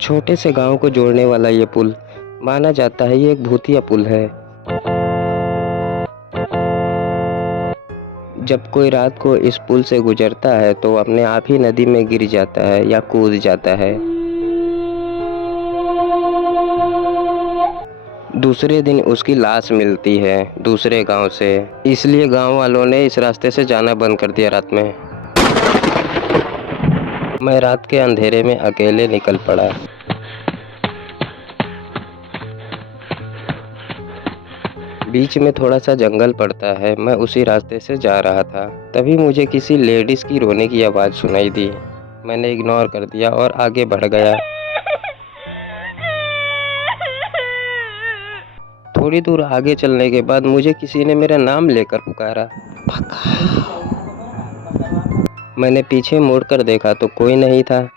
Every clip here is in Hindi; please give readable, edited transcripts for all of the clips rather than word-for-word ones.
छोटे से गांव को जोड़ने वाला ये पुल माना जाता है ये एक भूतिया पुल है। जब कोई रात को इस पुल से गुजरता है तो अपने आप ही नदी में गिर जाता है या कूद जाता है। दूसरे दिन उसकी लाश मिलती है दूसरे गांव से, इसलिए गांव वालों ने इस रास्ते से जाना बंद कर दिया रात में। मैं रात के अंधेरे में अकेले निकल पड़ा। बीच में थोड़ा सा जंगल पड़ता है, मैं उसी रास्ते से जा रहा था। तभी मुझे किसी लेडीज की रोने की आवाज़ सुनाई दी। मैंने इग्नोर कर दिया और आगे बढ़ गया। थोड़ी दूर आगे चलने के बाद मुझे किसी ने मेरा नाम लेकर पुकारा, मैंने पीछे मुड़कर देखा तो कोई नहीं था।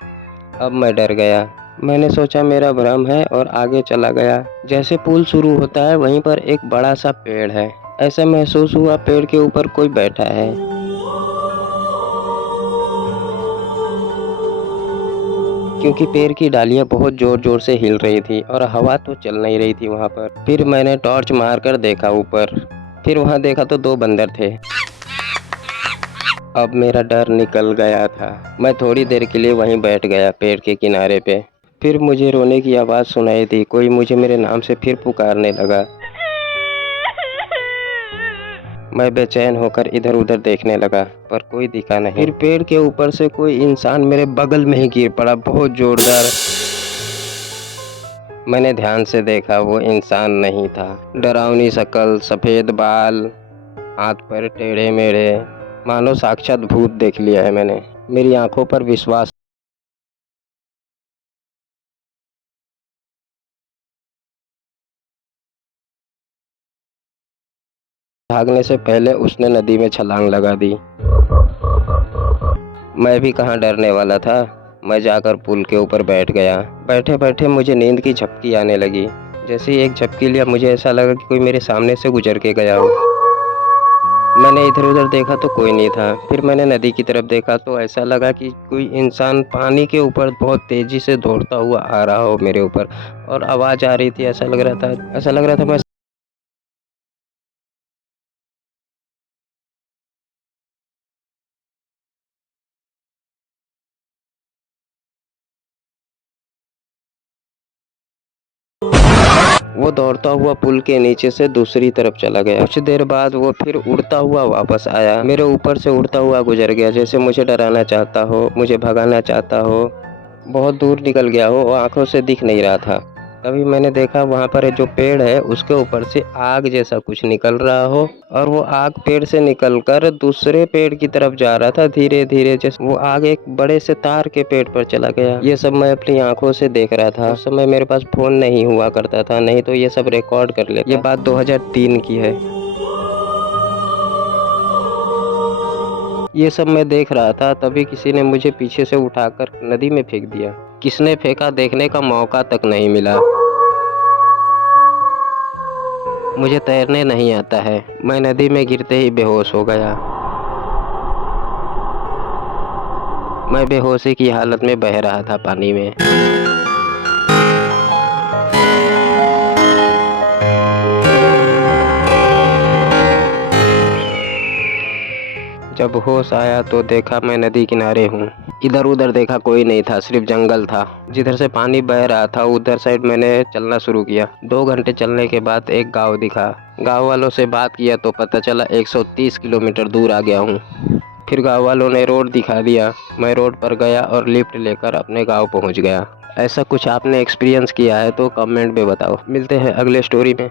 अब मैं डर गया। मैंने सोचा मेरा भ्रम है और आगे चला गया। जैसे पुल शुरू होता है वहीं पर एक बड़ा सा पेड़ है। ऐसा महसूस हुआ पेड़ के ऊपर कोई बैठा है। क्योंकि पेड़ की डालियां बहुत जोर जोर से हिल रही थी और हवा तो चल नहीं रही थी वहां पर। फिर मैंने टॉर्च मारकर देखा ऊपर। फिर वहां देखा तो 2 बंदर थे। अब मेरा डर निकल गया था। मैं थोड़ी देर के लिए वहीं बैठ गया पेड़ के किनारे पे। फिर मुझे रोने की आवाज़ सुनाई दी। कोई मुझे मेरे नाम से फिर पुकारने लगा। मैं बेचैन होकर इधर उधर देखने लगा पर कोई दिखा नहीं। फिर पेड़ के ऊपर से कोई इंसान मेरे बगल में ही गिर पड़ा, बहुत जोरदार। मैंने ध्यान से देखा, वो इंसान नहीं था। डरावनी शक्ल, सफ़ेद बाल, हाथ पैर टेढ़े मेढ़े, मानो साक्षात भूत देख लिया है मैंने। मेरी आंखों पर विश्वास। भागने से पहले उसने नदी में छलांग लगा दी। मैं भी कहाँ डरने वाला था। मैं जाकर पुल के ऊपर बैठ गया। बैठे बैठे मुझे नींद की झपकी आने लगी। जैसे ही एक झपकी लिया मुझे ऐसा लगा कि कोई मेरे सामने से गुजर के गया हो। मैंने इधर उधर देखा तो कोई नहीं था। फिर मैंने नदी की तरफ देखा तो ऐसा लगा कि कोई इंसान पानी के ऊपर बहुत तेजी से दौड़ता हुआ आ रहा हो मेरे ऊपर, और आवाज़ आ रही थी। ऐसा लग रहा था मैं वो दौड़ता हुआ पुल के नीचे से दूसरी तरफ चला गया। कुछ देर बाद वो फिर उड़ता हुआ वापस आया। मेरे ऊपर से उड़ता हुआ गुजर गया, जैसे मुझे डराना चाहता हो, मुझे भगाना चाहता हो। बहुत दूर निकल गया हो, वो आंखों से दिख नहीं रहा था। तभी मैंने देखा वहाँ पर जो पेड़ है उसके ऊपर से आग जैसा कुछ निकल रहा हो, और वो आग पेड़ से निकलकर दूसरे पेड़ की तरफ जा रहा था धीरे धीरे। जैसे वो आग एक बड़े से तार के पेड़ पर चला गया। ये सब मैं अपनी आंखों से देख रहा था। उस समय मेरे पास फोन नहीं हुआ करता था, नहीं तो ये सब रिकॉर्ड कर लेता। ये बात 2003 की है। ये सब मैं देख रहा था, तभी किसी ने मुझे पीछे से उठाकर नदी में फेंक दिया। किसने फेंका देखने का मौका तक नहीं मिला। मुझे तैरने नहीं आता है। मैं नदी में गिरते ही बेहोश हो गया। मैं बेहोशी की हालत में बह रहा था पानी में। जब होश आया तो देखा मैं नदी किनारे हूँ। इधर उधर देखा कोई नहीं था, सिर्फ जंगल था। जिधर से पानी बह रहा था उधर साइड मैंने चलना शुरू किया। 2 घंटे चलने के बाद एक गांव दिखा। गांव वालों से बात किया तो पता चला 130 किलोमीटर दूर आ गया हूँ। फिर गांव वालों ने रोड दिखा दिया। मैं रोड पर गया और लिफ्ट लेकर अपने गाँव पहुँच गया। ऐसा कुछ आपने एक्सपीरियंस किया है तो कमेंट में बताओ। मिलते हैं अगले स्टोरी में।